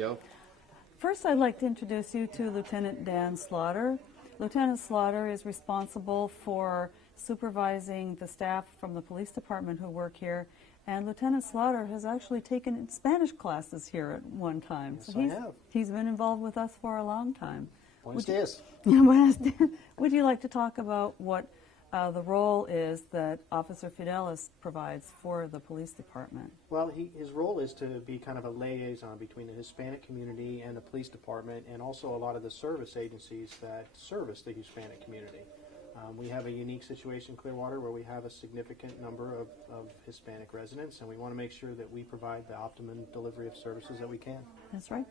Yo. First, I'd like to introduce you to Lieutenant Dan Slaughter. Lieutenant Slaughter is responsible for supervising the staff from the police department who work here, and Lieutenant Slaughter has actually taken Spanish classes here at one time. Yes, so I have. He's been involved with us for a long time. Buenos dias. Buenos dias. Would you like to talk about what the role is that Officer Fidelis provides for the police department? Well, his role is to be kind of a liaison between the Hispanic community and the police department, and also a lot of the service agencies that service the Hispanic community. We have a unique situation in Clearwater where we have a significant number of Hispanic residents, and we want to make sure that we provide the optimum delivery of services that we can. That's right.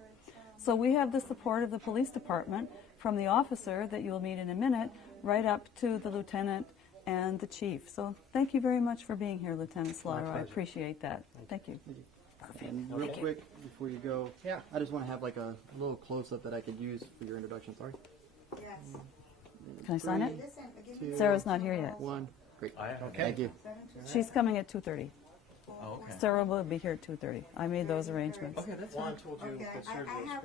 So we have the support of the police department, from the officer that you'll meet in a minute, right up to the lieutenant and the chief. So thank you very much for being here, Lieutenant Slaughter. I appreciate that. Thank you. Perfect. And real quick, before you go, I just want to have like a little close-up that I could use for your introduction. Sorry. Yes. Can I sign it? 2, Sarah's not here yet. 1. Great. Okay. Thank you. She's coming at 2:30. Oh, okay. Sarah will be here at 2:30. I made those arrangements. Okay, that's Juan fine. told you that I surgery have,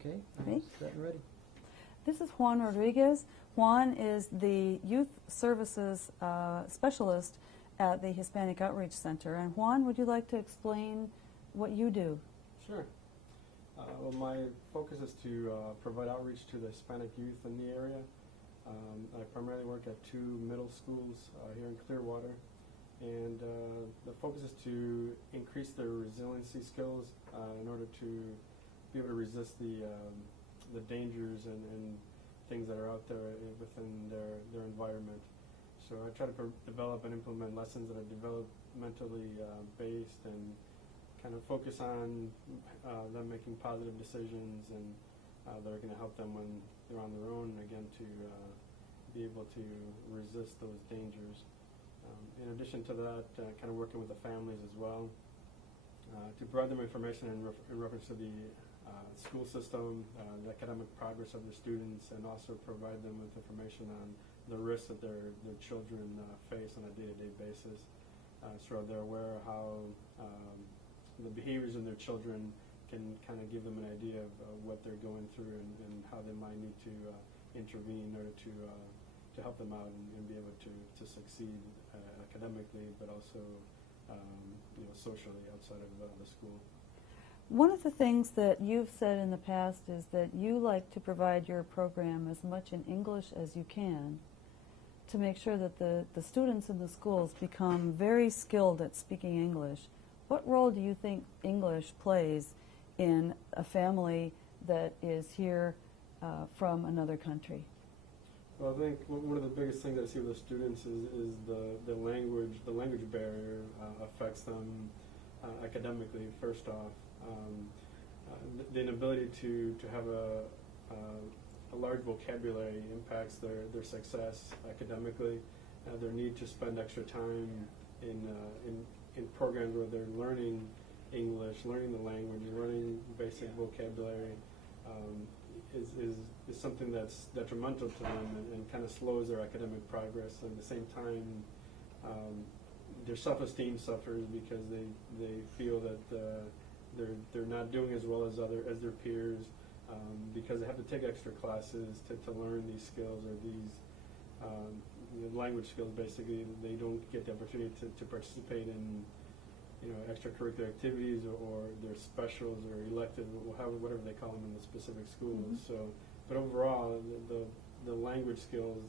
Okay, Okay. I'm set and ready. This is Juan Rodriguez. Juan is the youth services specialist at the Hispanic Outreach Center. And Juan, would you like to explain what you do? Sure. Well, my focus is to provide outreach to the Hispanic youth in the area. I primarily work at 2 middle schools here in Clearwater, and the focus is to increase their resiliency skills in order to be able to resist the dangers and things that are out there within their environment. So I try to develop and implement lessons that are developmentally based and kind of focus on them making positive decisions and that are going to help them when they're on their own, again, to be able to resist those dangers. In addition to that, kind of working with the families as well to provide them information in reference to the school system, the academic progress of the students, and also provide them with information on the risks that their children face on a day-to-day basis, so they're aware of how the behaviors in their children can kind of give them an idea of what they're going through and how they might need to intervene in order to help them out and be able to succeed academically, but also socially outside of the school. One of the things that you've said in the past is that you like to provide your program as much in English as you can to make sure that the students in the schools become very skilled at speaking English. What role do you think English plays in a family that is here from another country? Well, I think one of the biggest things that I see with the students is the language barrier affects them academically, first off. The inability to have a large vocabulary impacts their success academically. Their need to spend extra time in programs where they're learning English, learning the language, learning basic vocabulary is something that's detrimental to them and kind of slows their academic progress. At the same time, their self-esteem suffers because they feel that they're not doing as well as their peers because they have to take extra classes to learn these skills or these language skills. Basically, they don't get the opportunity to participate in extracurricular activities or their specials or elective, whatever they call them in the specific schools. Mm-hmm. So, but overall, the language skills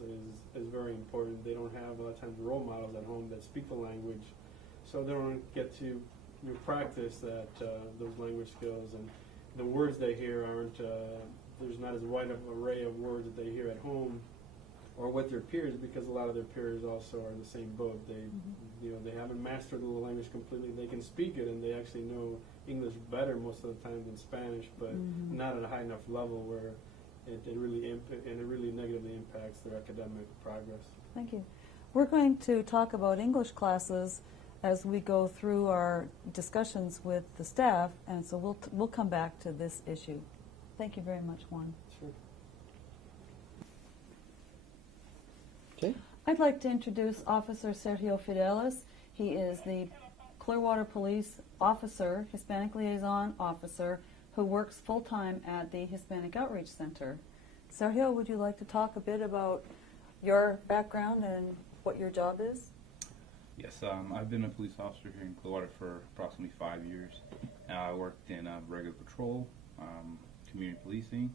is very important. They don't have a lot of times role models at home that speak the language, so they don't get to practice those language skills, and the words they hear aren't. There's not as wide an array of words that they hear at home or with their peers, because a lot of their peers also are in the same boat. They haven't mastered the language completely. They can speak it and they actually know English better most of the time than Spanish, but not at a high enough level where it really negatively impacts their academic progress. Thank you. We're going to talk about English classes as we go through our discussions with the staff, and so we'll come back to this issue. Thank you very much, Juan. Sure. Okay. I'd like to introduce Officer Sergio Fidelis. He is the Clearwater Police officer, Hispanic liaison officer, who works full-time at the Hispanic Outreach Center. Sergio, would you like to talk a bit about your background and what your job is? Yes, I've been a police officer here in Clearwater for approximately 5 years. I worked in regular patrol, community policing,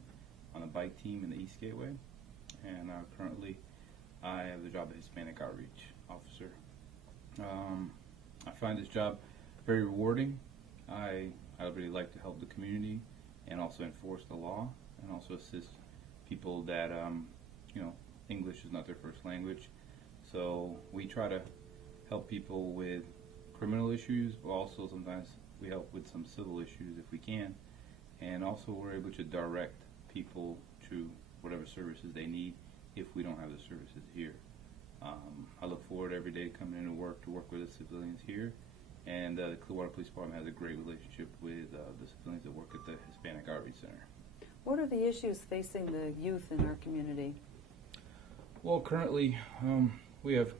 on a bike team in the East Gateway, and currently I have the job of Hispanic Outreach Officer. I find this job very rewarding. I really like to help the community and also enforce the law and also assist people that, English is not their first language. So we try to help people with criminal issues, but also sometimes we help with some civil issues if we can. And also we're able to direct people to whatever services they need if we don't have the services here. I look forward every day to coming into work to work with the civilians here. And the Clearwater Police Department has a great relationship with the civilians that work at the Hispanic Outreach Center. What are the issues facing the youth in our community? Well, currently we have,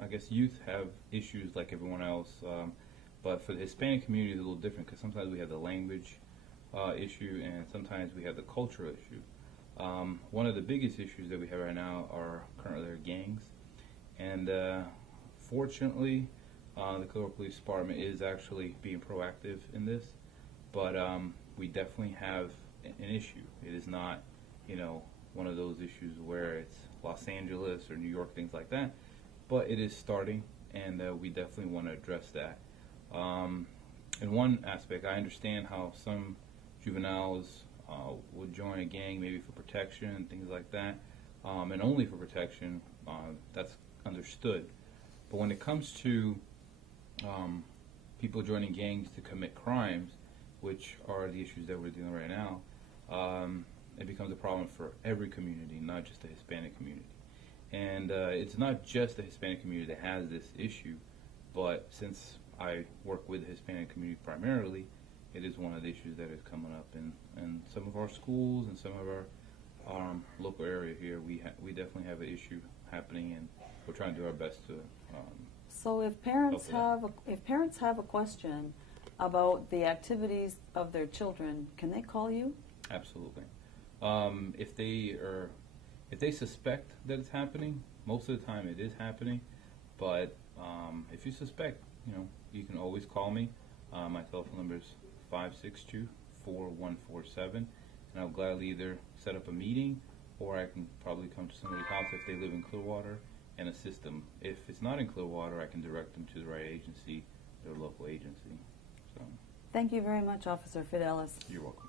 I guess youth have issues like everyone else, but for the Hispanic community it's a little different because sometimes we have the language issue and sometimes we have the cultural issue. One of the biggest issues that we have right now are currently our gangs, and fortunately the Clearwater Police Department is actually being proactive in this, but we definitely have an issue. It is not, one of those issues where it's Los Angeles or New York, things like that, but it is starting, and we definitely want to address that. In one aspect, I understand how some juveniles would join a gang maybe for protection and things like that, and only for protection. That's understood. But when it comes to people joining gangs to commit crimes, which are the issues that we're dealing right now, it becomes a problem for every community, not just the Hispanic community. And it's not just the Hispanic community that has this issue, but since I work with the Hispanic community primarily, it is one of the issues that is coming up in some of our schools and some of our local area here. We definitely have an issue happening, and we're trying to do our best to. So if parents have a question about the activities of their children, can they call you? Absolutely. If they suspect that it's happening, most of the time it is happening. But if you suspect, you can always call me. My telephone number is 562-4147, and I'll gladly either set up a meeting or I can probably come to somebody's house if they live in Clearwater and assist them. If it's not in Clearwater, I can direct them to the right agency, their local agency. So, Thank you very much, Officer Fidelis. you're welcome.